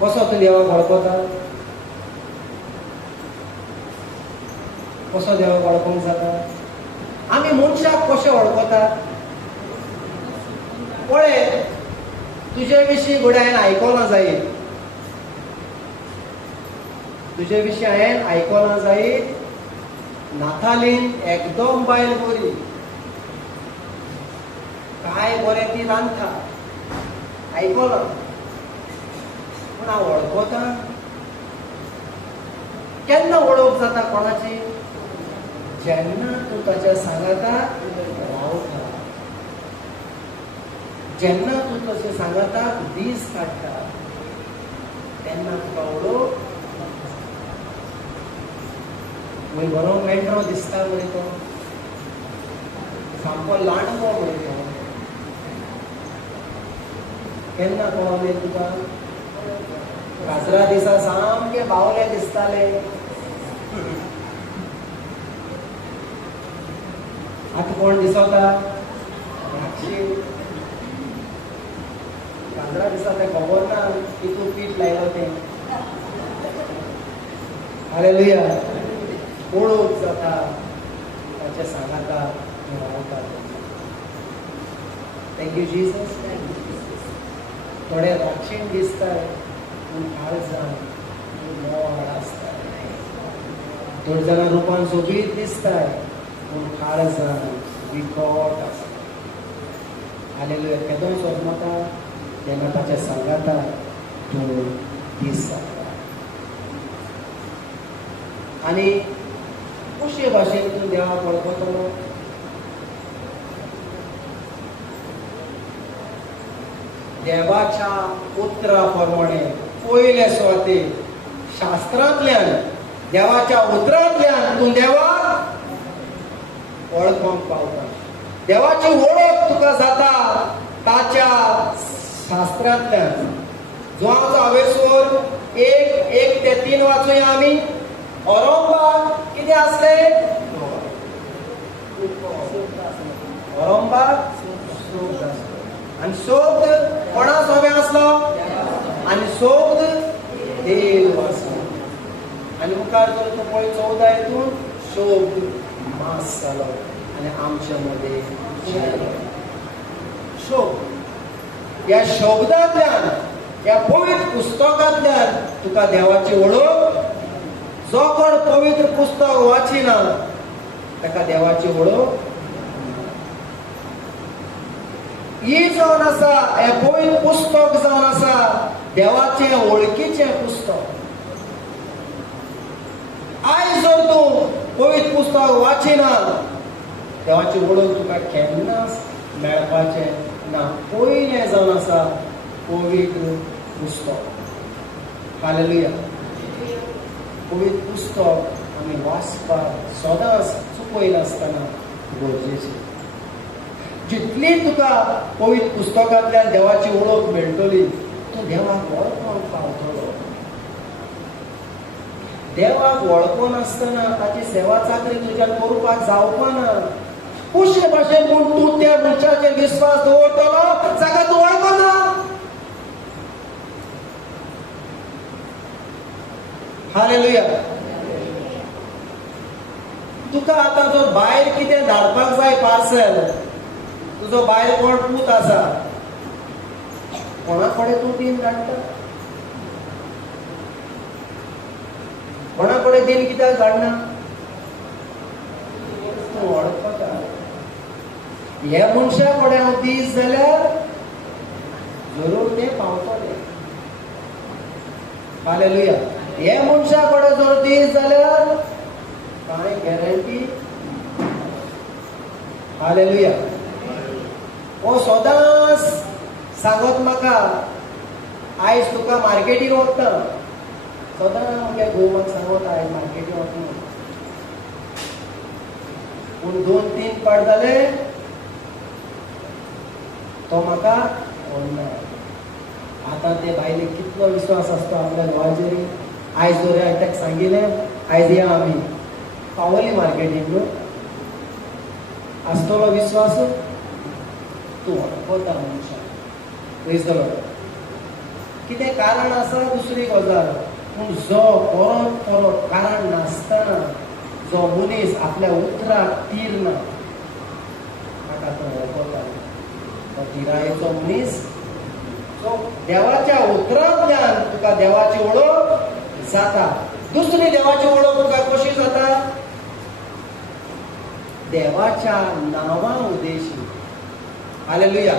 कसो तूं देवाक वळखता? कसो देवाक वळखूंक जाता? आमी मनशाक कशें वळखतात? पळय, तुजे विशीं घोडे हांवें आयकोना जायत. तुजे विशीं हांवें आयकोना जायत. नातालीन एकदम बायल बरी, काय बरें ती रांदता, आयकोना. पूण हांव वळखता. केन्ना वळख जाता कोणाची? जेन्ना तूं ताच्या सांगाताक रावता, जेन्ना तूं तशें सांगाताक दीस काडटा, तेन्ना तुका वळख. खंय बरो मेंढरो दिसता मरे तो, सामको लांडगो मरे तो. केन्ना कळलें तुका? काजरा दिसा सामके बावले दिसताले. आतां कोण दिसता? काजरा दिसा तें खबर ना कितू पीठ लायलो तें. हालेलुया. वळख जाता ताचे सांगाता रावता. Thank you Jesus. थोडे रातचीन दिसताय पूण काळजान मोड आसता. थोडे जाणां रुपान सोबीत दिसताय पूण काळजान विकट आसता. हालेलुया. केदोय सोजमता जेन्ना ताचे सांगाता तूं दीस जाता. आनी कशे भाशेन तूं देवाक वळखतलो? देवाच्या उतरा प्रमाणे पयले सुवातेर शास्त्रांतल्यान, देवाच्या उतरांतल्यान तूं देवाक वळखोंक पावता. देवाची वळख तुका जाता ताच्या शास्त्रांतल्यान. जो हांवेसर 1:1 ते 3 वाचूया आमी. औरंगाबाद कितें आसले? औरंगाबाद सोद आसलो. आनी सोद कोणा सोबे आसलो? आनी सोद देव आसलो. आनी मुखार जर तूं पळय 14 हितून शोध मास जालो आनी आमचे मदें शोध. ह्या शब्दांतल्यान, ह्या पवित्र पुस्तकांतल्यान तुका देवाची वळख. जो कोण पवित्र पुस्तक वाचिना ताका देवाची वळख ही जावन आसा. हे पवित्र पुस्तक जावन आसा देवाचे वळखीचें पुस्तक. आयज जर तूं पवित्र पुस्तक वाचिना देवाची वळख तुका केन्नाच मेळपाचें ना. पयलें जावन आसा पवित्र पुस्तक. हालेलुया. पवित्र पुस्तक आमी वाचपाक सदांच चुकयनासतना गरजेचें. जितली तुका पवित्र पुस्तकांतल्यान देवाची वळख मेळटली तूं देवाक वळखोंक पावतलो. देवाक वळखोनासतना ताची सेवा चाकरी तुज्यान करपाक जावपाना. कशे भाशेन म्हूण तूं त्या मनशाचेर विस्वास दवरतलो जाका तूं वळखना? हालेलुया. तुका आतां जर भायर कितें धाडपाक जाय पार्सल, तुजो भायर कोण पूत आसा, कोणा कडेन तूं दिन धाडटा? कोणा कडेन दिन कित्याक धाडना? तूं वळखता. ह्या मनशा कडेन हांव दीस जाल्यार जरूर तें पावतलें. हालेलुया. हे मनशा कडेन जर दीस जाल्यार कांय गॅरंटी. हालेलुया. हो सदांच सांगत म्हाका आयज तुका मार्केटीन वता. सदां म्हगे घोव म्हाका सांगता आयज मार्केटीन वता. पूण 2-3 पाट जाले तो म्हाका व्हरना. आतां ते बायलेक कितलो विश्वास आसता आपल्या घोवाचेर. आयज जर हांवें ताका सांगिल्लें आयज या आमी पावली मार्केटीन न्हू, आसतलो विश्वास? तूं वळखता मनशाक. Praise the Lord. कितें कारण आसा दुसरी गजाल, पूण जो परत परत कारण नासतना जो मनीस आपल्या उतराक तीर ना ताका तो वळखता. तो तिरायेचो मनीस जो देवाच्या उतरांतल्यान तुका देवाची वळख जाता. दुसरी देवाची वळख तुका कशी जाता? देवाच्या नांवा उदेशी. हालेलुया.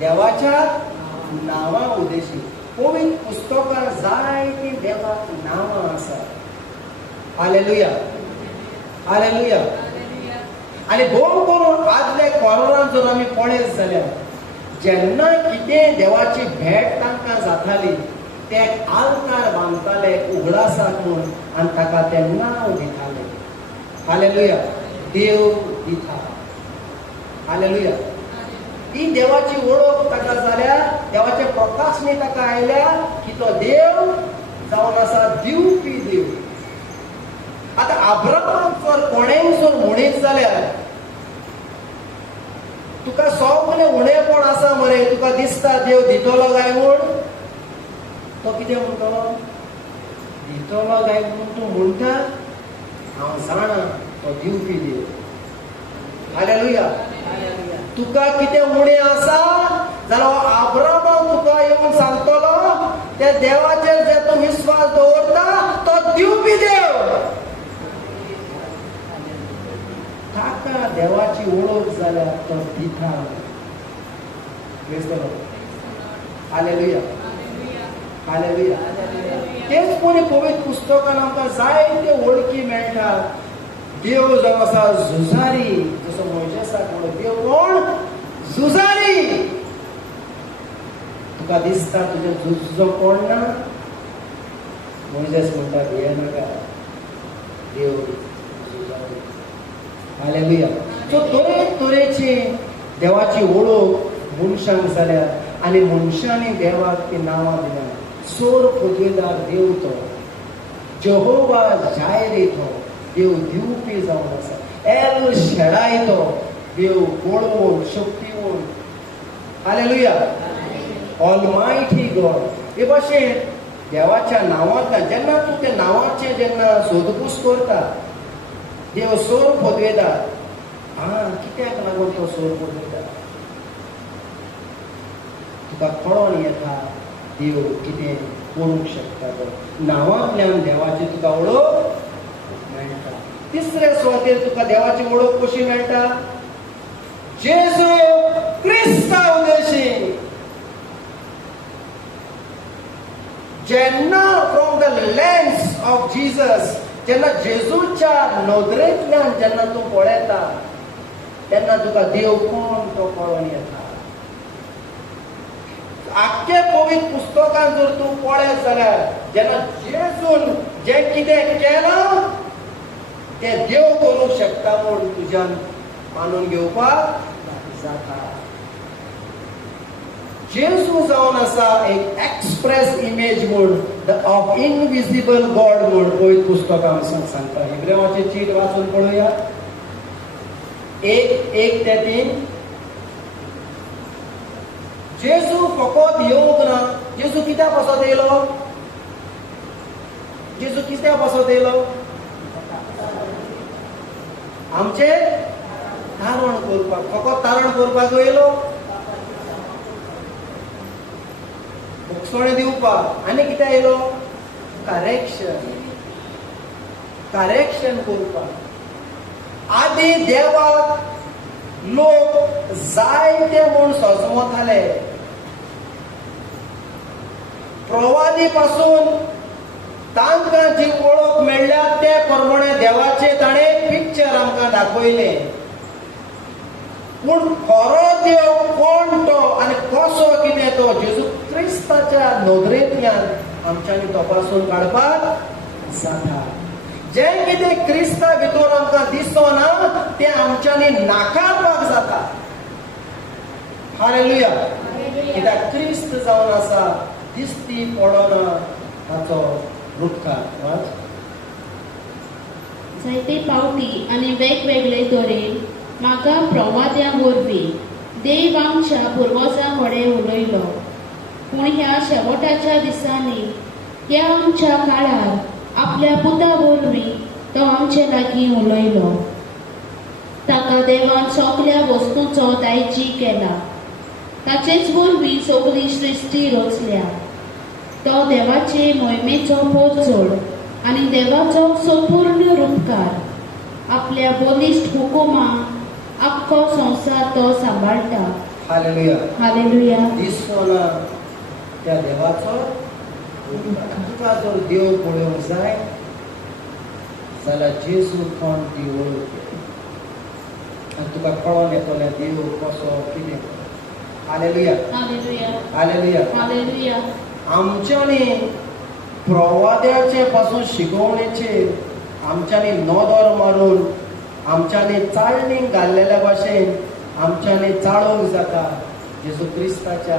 देवाच्या नांवा उदेशी. पवित्र पुस्तकांत जायती देवाक नांवां आसात. हालेलुया. हालेलुया. आनी भोव करून आदले कोरोनांत जर आमी पळयत जाल्यार जेन्ना कितें देवाची भेट तांकां जाताली ते आलकार बांदताले उगडासाक म्हूण आनी ताका ते नांव दिताले. हालेलुया. देव दिता. हालेलुया. ती देवाची वळख ताका जाल्या, देवाचे प्रकाशने ताका आयल्या की तो देव जावन आसा दिवपी देव. आतां अब्रामाक जर कोणेय जर म्हणीत जाल्यार तुका सगळें उणेपण आसा मरे, तुका दिसता देव दितलो काय म्हूण, तो कितें म्हणटलो? दितलो काय म्हणून तूं म्हणटा? हांव जाणा तो दिवपी देव. हालेलुया. तुका कितें उणें आसा जाल्यार अब्रामाक तुका येवन सांगतलो त्या देवाचेर जे तूं विश्वास दवरता तो दिवपी देव. ताका देवाची वळख जाल्यार तो दिता. हालेलुया. हालेलुया. तेच पळय पवित्र पुस्तकान आमकां जायते वळखी मेळटात. देव जो आसा झुजारी, जसो मोइशेसाक म्हणलो देव कोण? झुजारी. तुका दिसता तुजें झुजो कोण ना? मोइशेस म्हणटा भियेनाका, देव झुजारी. हालेलुया. सो तरेतरेची देवाची वळख मनशांक जाल्या आनी मनशांनी देवाक ती नांवां दिल्या. सोर पदवेदार देव तो, जेहोवा जायरे तो, देव दिवपी जावन आसा. एल शेडाय तो, देव बळवून शक्तिवून. हालेलुया. ऑलमायटी गॉड. हे भाशेन देवाच्या नांवांतल्यान जेन्ना तूं त्या नांवाचे जेन्ना सोदपूस करता, देव सोर पदवेदार. कित्याक लागून तो सोर पदवेदार? तुका कळोन येता देव कितें करूंक शकता तो. नांवांतल्यान देवाची तुका वळख मेळटा. तिसरे सुवातेर तुका देवाची वळख कशी मेळटा? जेजू क्रिस्ता उदेशी. जेन्ना from the lens of Jesus, जेन्ना जेजूच्या नदरेंतल्यान जेन्ना तूं पळयता तेन्ना तुका देव कोण तो कळोन येता. आख्खे पवित्र पुस्तकान जर तूं पळयत जाल्यार जेन्ना जेजून जें कितें केलां तें देव करूंक शकता म्हूण तुज्यान मानून घेवपाक जाता. जेजू जावन आसा एक एक्सप्रेस इमेज म्हूण ऑफ इनविजिबल गॉड म्हूण पवित्र पुस्तकान सांगता. इब्राहिमाचें चीट वाचून पळोवया. 1:1-3. जेजू फकत येवंक ना. जेजू कित्याक पासत येयलो? जेजू कित्याक पासत येयलो? आमचे तारण करपाक. फकत तारण करपाक येयलो? भुकसणे दिवपाक. आनी कित्याक येयलो? करेक्शन करपाक. आदी देवाक लोक जायते म्हूण सजमताले. प्रवादी पासून तांकां जी वळख मेळ्ळ्या ते प्रमाणे देवाचे ताणें पिक्चर आमकां दाखयलें. पूण खरो देव कोण तो आनी कसो कितें तो जेजू क्रिस्ताच्या नदरेंतल्यान आमच्यांनी तपासून काडपाक जाता. जें कितें क्रिस्ता भितर आमकां दिसना तें आमच्यांनी नाकारपाक जाता. हालेलुया. कित्याक क्रिस्त जावन आसा दिसती पडना ताचो रुपकार. जायते पावटी आनी वेगवेगळे तरेन म्हाका प्रवाद्यां वरवीं देव आमच्या पुर्वजां कडेन उलयलो. पूण ह्या शेवटाच्या दिसांनी ह्या आमच्या काळार आपल्या पुता वरवीं तो आमचे लागीं उलयलो. ताका देवान सगळ्या वस्तूंचो दायजी केला. ताचेच वरवीं सगळी सृश्टी रचल्या. तो देवाचे मोहिमेचो पोरचोड आनी देवाचो संपूर्ण रूपकार आपल्या बलिश्ट हुकुमा आख्खो संवसार तो सांबाळटा. हालेलुया. हालेलुया. दिसना त्या देवाचो तुका जर देव पळोवंक जाय जाल्यार जेजू कोण ती वळख घे. आनी तुका कळोन येतलें देव कसो कितें. हालेलुया. हालेलुया. हालेलुया. हालेलुया. आमच्यांनी प्रवाद्याचे पासून शिकवणेचेर आमच्यांनी नदर मारून आमच्यांनी चाळणीक घाल्लेल्या भाशेन आमच्यांनी चाळोवंक जाता जेजू क्रिस्ताच्या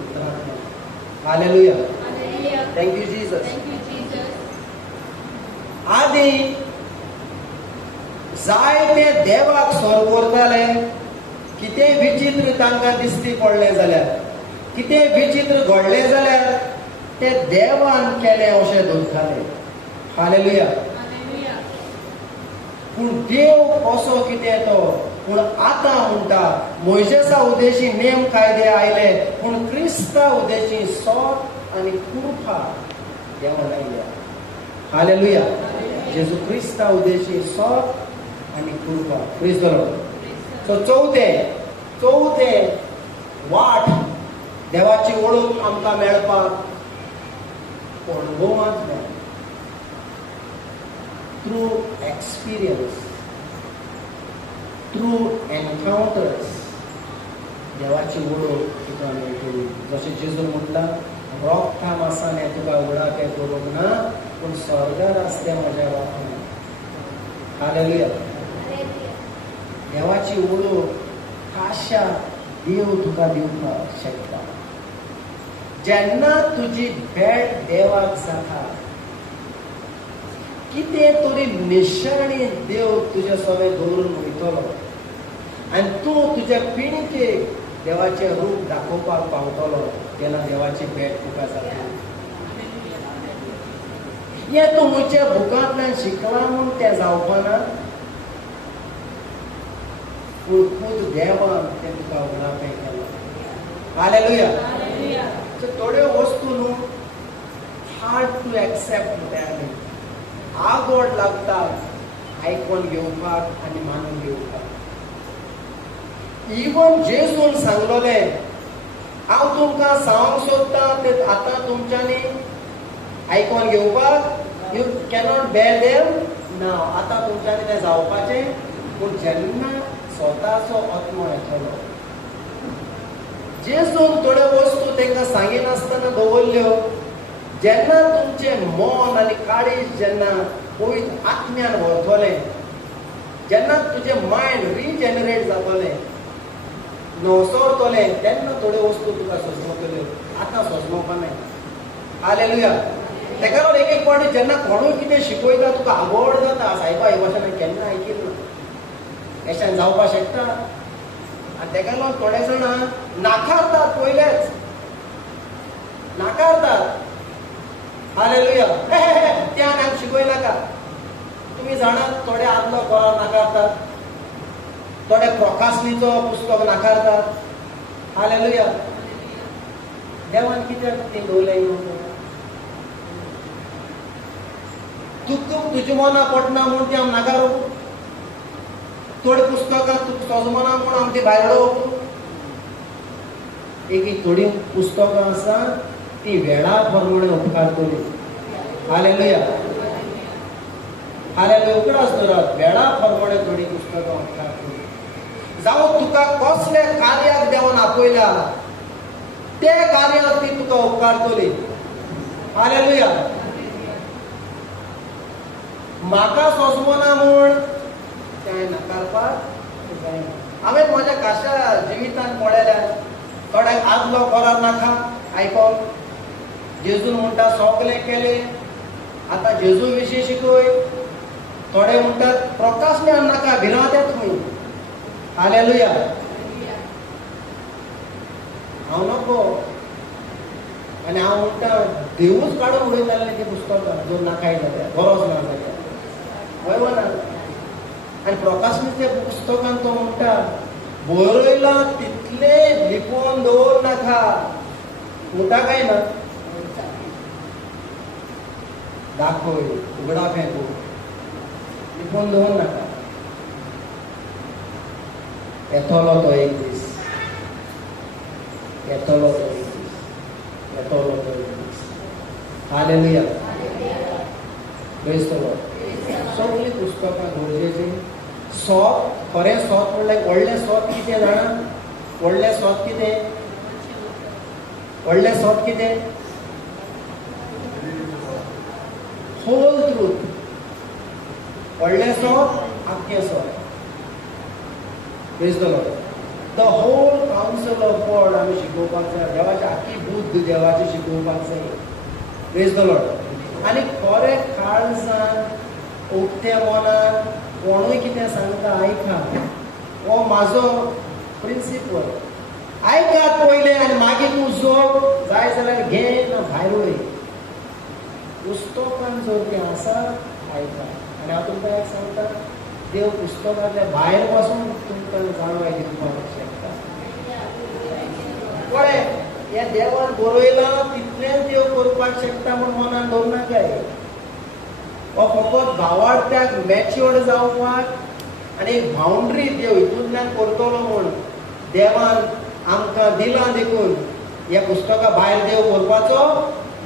उतरांतल्यान. हालेलुया. Thank you Jesus. आदी जायते देवाक सोर करताले. कितें विचित्र तांकां दिश्टी पडलें जाल्यार कितें विचित्र घडलें जाल्यार ते देवान केलें अशें धरताले. हालेलुया. पूण देव कसो कितें तो. पूण आतां म्हणटा मोइशेसा उदेशी नेम कायदे आयले पूण क्रिस्ता उदेशी सोत आनी कृपा देवान आयल्या. हालेलुया. जेजू क्रिस्ता उदेशी सोत आनी कृपा. Praise the Lord. सो चवथें वाट देवाची वळख आमकां मेळपाक अणभवांत मेळटा. थ्रू एक्सपिरियन्स, थ्रू एनकावंटर्स देवाची वळख तुका मेळटली. जशें जेजून म्हटलां रोखकाम आसा हें तुका उडाके करूंक ना पूण स्वर्गार आसते म्हज्या बापान. हालेलुया. देवाची वळख खाशा देव तुका दिवपाक शकता. जेन्ना तुजी भेट देवाक जाता कितें तरी निशाणी देव तुजे सगळें दवरून वयतलो आनी तूं तुज्या पिणकेक देवाचें रूप दाखोवपाक पावतलो तेन्ना देवाची भेट तुका जाता. हें तूं म्हज्या बुकांतल्यान शिकलां म्हूण तें जावपाना पूण खुद देवान तें तुका उणापें केलां. हालेलुया. थोड्यो वस्तू न्हू हार्ड टू एक्सेप्ट म्हणटा आगोड लागता आयकोन घेवपाक आनी मानून घेवपाक. इवन जेजून सांगलोलें हांव तुमकां सांगूंक सोदतां तें आतां तुमच्यांनी आयकोन घेवपाक यू कॅनॉट बेर देम नाव. आतां तुमच्यांनी तें जावपाचें पूण जेन्ना स्वताचो आत्मो येतलो. जेजून थोड्यो वस्तू तांकां सांगिनासतना दवरल्यो. जेन्ना तुमचें मन आनी काळीज जेन्ना पयत आत्म्यान व्हरतलें जेन्ना तुजें मायंड रिजेनरेट जातलें नवसरतलें तेन्ना थोड्यो वस्तू तुका सजमतल्यो. आतां सजमोवपाना. हालेलुया. तेका लागून एक फावटी जेन्ना कोणूय कितें शिकयता तुका आवड जाता सायबा हे भाशेन हांवें केन्ना आयकिल्लो ना अशें जावपाक शकता. आनी तेका लागून थोडे जाणां नाकारतात. पयलेच नाकारतात. हालेलुया. तें आमकां शिकयनाका. तुमी जाणात थोडे आदलो कोरार नाकारतात. थोडे प्रकाशनीचो पुस्तक नाकारतात. हालेलुया. देवान कित्याक तें दवरलें. तुजें मना पडना म्हूण ती हांव नाकारूं. थोडी पुस्तकां तुका सजमना म्हूण हांव ती भायर उडोवं. एक थोडी पुस्तकां आसा ती वेळा प्रमाणे उपकारतली. हालेलुया. हालेलुया. उगडास धरात वेळा प्रमाणे थोडी पुस्तकां उपकारतली. जावं तुका कसले कार्याक देवान आपयल्या ते कार्याक ती तुका उपकारतली. हालेलुया. म्हाका सजमना म्हूण तें नाकारपाक जायना. हांवें म्हज्या खाशा जिवितांत पळयल्यार थोड्यांक आदलो कोरार नाका आयकोन जेजून म्हणटा सगलें केलें आतां जेजू विशीं शिकय. थोडे म्हणटात प्रकाश ज्ञान नाका भिरांत येत खंय. हालेलुया. हांव नको आनी हांव म्हणटा देवूच काडून उडयतालें तें पुस्तकां जो नाकाय जाल्यार बरोच ना जाल्यार वय ना. आनी प्रकाशन त्या पुस्तकान तो म्हणटा बरयलां तितले लिपोवन दवर नाका. उठा काय ना दाखय उगडा फेकू लिपोवन दवर नाका. येतलो तो एक दीस, येतलो तो एक दीस, येतलो तो एक दीस. हालेलुया. Praise the Lord. सगळीं पुस्तकां गरजेचीं. सोत खरें सोत म्हणल्यार व्हडलें सोत कितें जाणा? व्हडलें सोत कितें? व्हडलें सोत कितें? Whole truth. व्हडलें सोत आख्खें सोत. Praise the Lord. The whole council of God आमी शिकोवपाक जाय. देवाची आख्खी बुद्ध देवाची शिकोवपाक जाय. Praise the Lord. आनी खरें काळजान उक्त्या मनान कोणूय कितें सांगता आयका. हो म्हाजो प्रिंसिपल. आयकात पयलें आनी मागीर तूं जोड जाय जाल्यार घे ना भायर वय. पुस्तकान जर तें आसा आयका. आनी हांव तुमकां एक सांगता देव पुस्तकांतल्या भायर पासून तुमकां जाणवाय दिवपाक शकता. कळ्ळें? ह्या देवान बरयलां तितलेंच देव करपाक शकता म्हूण मनान दवरनाकाय. हो फकत भावार्थ्याक मॅच्युअर्ड जावपाक आनी एक बाउंड्री देव हितूंतल्यान करतलो म्हूण देवान आमकां दिलां देखून ह्या पुस्तका भायर देव करपाचो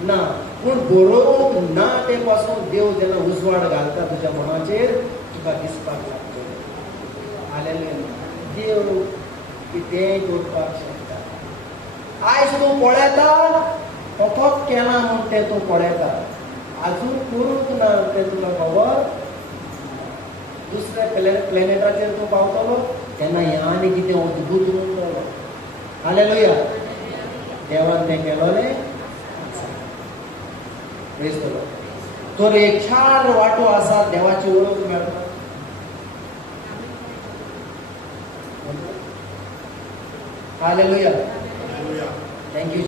ना. पूण बरोवंक ना ते पासून देव जेन्ना उजवाड घालता तुज्या मनाचेर तुका दिसपाक लागतलें. हालेलुया. देव कितेंय करपाक शकता. आयज तूं पळयता फकत केलां म्हूण तें तूं पळयता. अजून करूंक ना तें तुका खबर. दुसऱ्या प्लॅनेटाचेर तूं पावतलो तेन्ना हें आनी कितें अद्भुत म्हणटलो. हालेलुया. देवान तें केलोलें आसा. Praise the Lord. तर एक 4 वाटो आसा देवाची वळख मेळपाक. हालेलुया. थँक्यू.